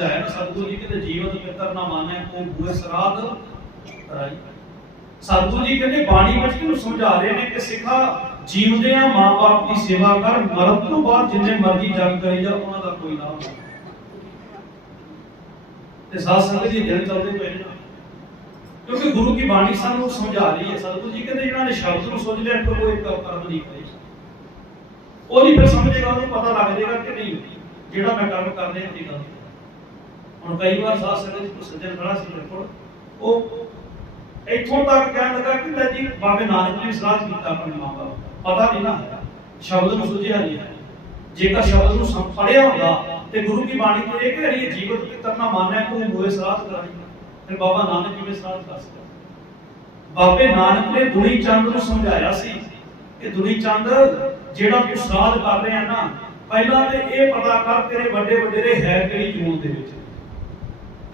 ਸਮਝਾਇਆ ਸਤਿਗੁਰੂ ਜੀ ਕਹਿੰਦੇ ਜੀਵਨ ਮਿੱਤਰ ਨਾ ਮਾਨੈ ਕੋ ਬੂਏ ਸਰਾਧ। ਰਾਈ ਸਤਿਗੁਰੂ ਜੀ ਕਹਿੰਦੇ ਬਾਣੀ ਵਿੱਚ ਕਿਹਨੂੰ ਸਮਝਾ ਰਹੇ ਨੇ ਕਿ ਸਿੱਖਾ ਜੀਵਦੇ ਆ, ਮਾਂ-ਬਾਪ ਦੀ ਸੇਵਾ ਕਰ, ਮਰਨ ਤੋਂ ਬਾਅਦ ਜਿੰਨੇ ਮਰਜ਼ੀ ਜੰਗ ਕਰੀ ਜਾ ਉਹਨਾਂ ਦਾ ਕੋਈ ਲਾਭ ਨਹੀਂ। ਤੇ ਸਾਧ ਸੰਗਤ ਜੀ ਦਿਨ ਚੱਲਦੇ ਪਏ ਨੇ। ਕਿਉਂਕਿ ਗੁਰੂ ਕੀ ਬਾਣੀ ਸਾਨੂੰ ਸਮਝਾ ਰਹੀ ਹੈ। ਸਤਿਗੁਰੂ ਜੀ ਕਹਿੰਦੇ ਜਿਹਨਾਂ ਨੇ ਸ਼ਬਦ ਨੂੰ ਸੁਝ ਲਿਆ ਪਰ ਉਹ ਇੱਕ ਕਰਮ ਨਹੀਂ ਕਰੇ। ਉਹ ਨਹੀਂ ਫਿਰ ਸਮਝੇਗਾ, ਉਹਨੂੰ ਪਤਾ ਲੱਗ ਜਾਏਗਾ ਕਿ ਨਹੀਂ। ਜਿਹੜਾ ਮੈਂ ਕਰਮ ਕਰ ਰਿਹਾ ਇਹ ਗਲਤ ਹੁਣ ਕਈ ਵਾਰ ਸਾਧ ਸੰਗਤ ਜੀ ਕੋ ਸੱਜਣ ਖੜਾ ਸੀ ਮੇਰੇ ਕੋਲ, ਉਹ ਇੱਥੋਂ ਤੱਕ ਕਹਿਣ ਲੱਗਾ ਕਿ ਲੈ ਜੀ ਬਾਬੇ ਨਾਨਕ ਨੇ ਸਲਾਹ ਕੀਤਾ ਆਪਣੇ ਮਾਪੇ ਪਤਾ ਨਹੀਂ ਨਾ ਸ਼ਬਦ ਨੂੰ ਸੁਝਿਆ ਨਹੀਂ ਜੇਕਰ ਸ਼ਬਦ ਨੂੰ ਸਮ ਹੁੰਦਾ, ਤੇ ਗੁਰੂ ਕੀ ਬਾਣੀ ਤੇ ਇਹ ਕਹਿ ਜੀਵਤ ਕੀ ਕਰਨਾ ਮਾਨਿਆ, ਕੋਈ ਮੋਏ ਸਲਾਹ ਕਰਾਈ ਫਿਰ ਬਾਬਾ ਨਾਨਕ ਕਿਵੇਂ ਸਲਾਹ ਕਰ ਸਕਦਾ? ਬਾਬੇ ਨਾਨਕ ਨੇ ਦੁਨੀ ਚੰਦ ਨੂੰ ਸਮਝਾਇਆ ਸੀ ਕਿ ਦੁਨੀ ਚੰਦ, ਜਿਹੜਾ ਤੂੰ ਸਲਾਹ ਕਰ ਰਿਹਾ ਨਾ, ਪਹਿਲਾਂ ਤੇ ਇਹ ਪਤਾ ਕਰ ਤੇਰੇ ਵੱਡੇ ਵੱਡੇਰੇ ਹੈ ਕਿਹੜੀ ਜੂਨ ਦੇ ਵਿੱਚ।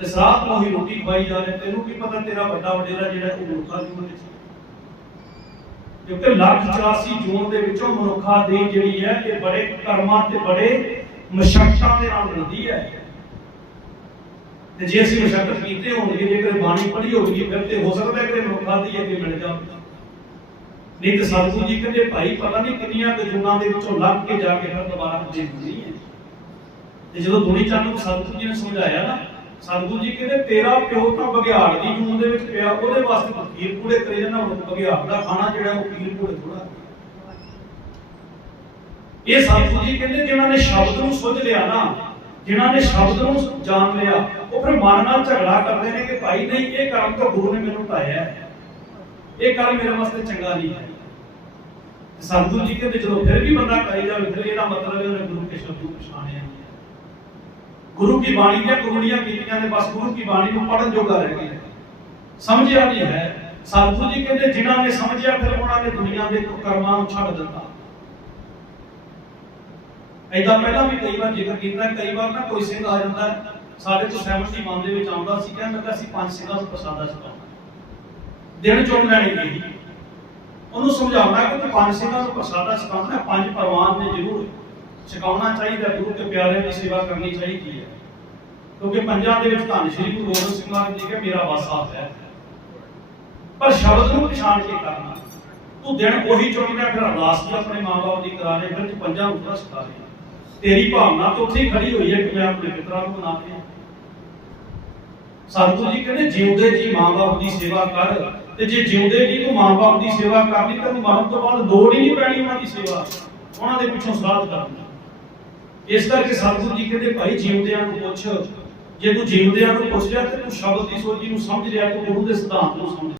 ਤੇ ਸਾਥ ਨੂੰ ਹੀ ਰੋਟੀ ਖਵਾਈ ਜਾ ਰਹੇ ਤੈਨੂੰ ਕੀ ਪਤਾ ਤੇਰਾ ਵੱਡਾ ਵਡੇਰਾ ਜਿਹੜਾ ਉਹ ਮਨੁੱਖਾ ਜੂਨ ਵਿੱਚ ਕਿਉਂਕਿ ਲੱਖ 84 ਜੂਨ ਦੇ ਵਿੱਚੋਂ ਮਨੁੱਖਾ ਦੀ ਜਿਹੜੀ ਹੈ, ਇਹ ਬੜੇ ਕਰਮਾਂ ਤੇ ਬੜੇ ਮਸ਼ੱਕਤਾਂ ਦੇ ਨਾਲ ਮਿਲਦੀ ਹੈ। ਤੇ ਜੇ ਅਸੀਂ ਮਸ਼ੱਕਤ ਕੀਤੇ ਹੋਣਗੇ, ਜੇਕਰ ਬਾਣੀ ਪੜ੍ਹੀ ਹੋਵੇਗੀ, ਫਿਰ ਤੇ ਹੋ ਸਕਦਾ ਹੈ ਕਿ ਮਨੁੱਖਾ ਦੀ ਅੱਗੇ ਮਿਲ ਜਾਵੇ। ਨਹੀਂ ਤੇ ਸਤਿਗੁਰੂ ਜੀ ਕਹਿੰਦੇ, ਭਾਈ, ਪਤਾ ਨਹੀਂ ਕਿੰਨੀਆਂ ਕੁ ਦੇ ਵਿੱਚੋਂ ਲੰਘ ਕੇ ਜਾ ਕੇ ਫਿਰ ਦੁਬਾਰਾ ਹੁੰਦੀ ਹੈ? ਤੇ ਜਦੋਂ ਦੁਨੀ ਚੰਦ ਨੂੰ ਸਤਿਗੁਰੂ ਜੀ ਨੇ ਸਮਝਾਇਆ ਨਾ ਸਤਿਗੁਰੂ ਜੀ ਕਹਿੰਦੇ ਤੇਰਾ ਪਿਓ ਤਾਂ ਬਗਿਆੜ ਦੀ ਜੂਨ ਦੇ ਵਿੱਚ ਪਿਆ, ਉਹਦੇ ਵਾਸਤੇ ਤੂੰ ਖੀਰ ਕਰੇ ਜਾਂਦਾ, ਹੁਣ ਬਗਿਆੜ ਦਾ ਖਾਣਾ ਜਿਹੜਾ ਉਹ ਖੀਰ ਪੂੜੇ ਥੋੜਾ ਇਹ ਸਤਿਗੁਰੂ ਜੀ ਕਹਿੰਦੇ ਜਿਨ੍ਹਾਂ ਨੇ ਸ਼ਬਦ ਨੂੰ ਸੁਝ ਲਿਆ ਨਾ, ਜਿਨ੍ਹਾਂ ਨੇ ਸ਼ਬਦ ਨੂੰ ਜਾਣ ਲਿਆ, ਉਹ ਫਿਰ ਮਨ ਨਾਲ ਝਗੜਾ ਕਰਦੇ ਨੇ ਕਿ ਭਾਈ ਨਹੀਂ, ਇਹ ਕਰਮ ਤਾਂ ਗੁਰੂ ਨੇ ਮੈਨੂੰ ਪਾਇਆ ਇਹ ਕਰਮ ਮੇਰੇ ਵਾਸਤੇ ਚੰਗਾ ਨਹੀਂ ਹੈ। ਸਤਿਗੁਰੂ ਜੀ ਕਹਿੰਦੇ ਜਦੋਂ ਫਿਰ ਵੀ ਬੰਦਾ ਕਰੀ ਜਾਵੇ, ਫਿਰ ਇਹਦਾ ਮਤਲਬ ਹੈ ਉਹਨੇ ਗੁਰੂ ਕੇ ਸ਼ਬਦ ਨੂੰ ਪਛਾਣਿਆ। ਨਹੀਂ ਗੁਰੂ ਕੀ ਬਾਣੀ ਦੀਆਂ ਕੁਰਲੀਆਂ ਕੀਤੀਆਂ ਨੇ ਬਸ ਗੁਰੂ ਕੀ ਬਾਣੀ ਨੂੰ ਪੜਨ ਜੋਗਾ ਰਹਿ ਗਿਆ ਸਮਝਿਆ ਨਹੀਂ ਹੈ। ਸਤਿਗੁਰੂ ਜੀ ਕਹਿੰਦੇ, ਜਿਨ੍ਹਾਂ ਨੇ ਸਮਝਿਆ, ਫਿਰ ਉਹਨਾਂ ਨੇ ਦੁਨੀਆ ਦੇ ਕਰਮਾਂ ਨੂੰ ਛੱਡ ਦਿੱਤਾ। ਐਦਾਂ ਪਹਿਲਾਂ ਵੀ ਕਈ ਵਾਰ ਜ਼ਿਕਰ ਕੀਤਾ, ਕਈ ਵਾਰ ਨਾ ਕੋਈ ਸਿੰਘ ਆ ਜਾਂਦਾ ਸਾਡੇ ਤੋਂ ਸਹਿਮਤੀ ਮਨ ਦੇ ਵਿੱਚ ਆਉਂਦਾ ਸੀ, ਕਹਿੰਦਾ ਲੱਗਾ ਸੀ ਪੰਜ ਸਿੰਘਾਂ ਨੂੰ ਪ੍ਰਸਾਦਾ ਛਕਾਉਣਾ ਦਿਨ ਚੁਣ ਲੈਣੇ ਜੀ ਉਹਨੂੰ ਸਮਝਾਉਣਾ ਕਿ ਪੰਜ ਸਿੰਘਾਂ ਨੂੰ ਪ੍ਰਸਾਦਾ ਛਕਾਉਣਾ ਪੰਜ ਪਰਵਾਨ ਨੇ ਜ਼ਰੂਰ ਛਕਾਉਣਾ ਚਾਹੀਦਾ ਗੁਰੂ ਕੇ ਪਿਆਰਿਆਂ ਦੀ ਸੇਵਾ ਕਰਨੀ ਚਾਹੀਦੀ ਹੈ। ਕਿਉਂਕਿ ਪੰਜਾਂ ਦੇ ਵਿੱਚ ਧੰਨ ਸ਼੍ਰੀ ਗੁਰੂ ਗੋਬਿੰਦ ਸਿੰਘ ਮਹਾਰਾਜ ਜੀ ਕੇ ਮੇਰਾ ਵਾਸਾ ਹੈ। ਪਰ ਸ਼ਬਦ ਨੂੰ ਪਛਾਣ ਕੇ ਕਰਨਾ, ਤੂੰ ਦਿਨ ਉਹੀ ਚੁਣ ਲਿਆ ਫਿਰ ਅਰਦਾਸ ਵੀ ਆਪਣੇ ਮਾਪੇ ਦੀ ਕਰਾ ਫਿਰ ਪੰਜਾਂ ਨੂੰ ਸਿਖਾ ਤੇਰੀ ਭਾਵਨਾ ਤਾਂ ਉੱਥੇ ਖੜੀ ਹੋਈ ਹੈ ਕਿ ਮੈਂ ਆਪਣੇ ਪਿਤਰਾਂ ਨੂੰ ਬਣਾ ਰਿਹਾ ਸਤਿਗੁਰੂ ਜੀ ਕਹਿੰਦੇ, ਜਿਉਂਦੇ ਜੀ ਮਾਂ-ਬਾਪ ਦੀ ਸੇਵਾ ਕਰ, ਤੇ ਜੇ ਜਿਉਂਦੇ ਜੀ ਤੂੰ ਮਾਂ-ਬਾਪ ਦੀ ਸੇਵਾ ਕਰਨੀ ਤੈਨੂੰ ਮਰਨ ਤੋਂ ਬਾਅਦ ਲੋੜ ਹੀ ਨਹੀਂ ਪੈਣੀ ਉਹਨਾਂ ਦੀ ਸੇਵਾ। ਉਹਨਾਂ ਦੇ ਪਿੱਛੋਂ ਸਲਾਹ ਕਰਨੀ। ਇਸ ਕਰਕੇ ਸਤਿਗੁਰੂ ਜੀ ਕਹਿੰਦੇ, ਭਾਈ ਜਿਉਂਦਿਆਂ ਨੂੰ ਪੁੱਛ। ਜੇ ਤੂੰ ਜਿਉਂਦਿਆਂ ਨੂੰ ਪੁੱਛ ਲਿਆ, ਤੇ ਤੂੰ ਸ਼ਬਦ ਦੀ ਸੋਝੀ ਨੂੰ ਸਮਝ ਲਿਆ, ਤੂੰ ਗੁਰੂ ਦੇ ਸਿਧਾਂਤ ਨੂੰ ਸਮਝ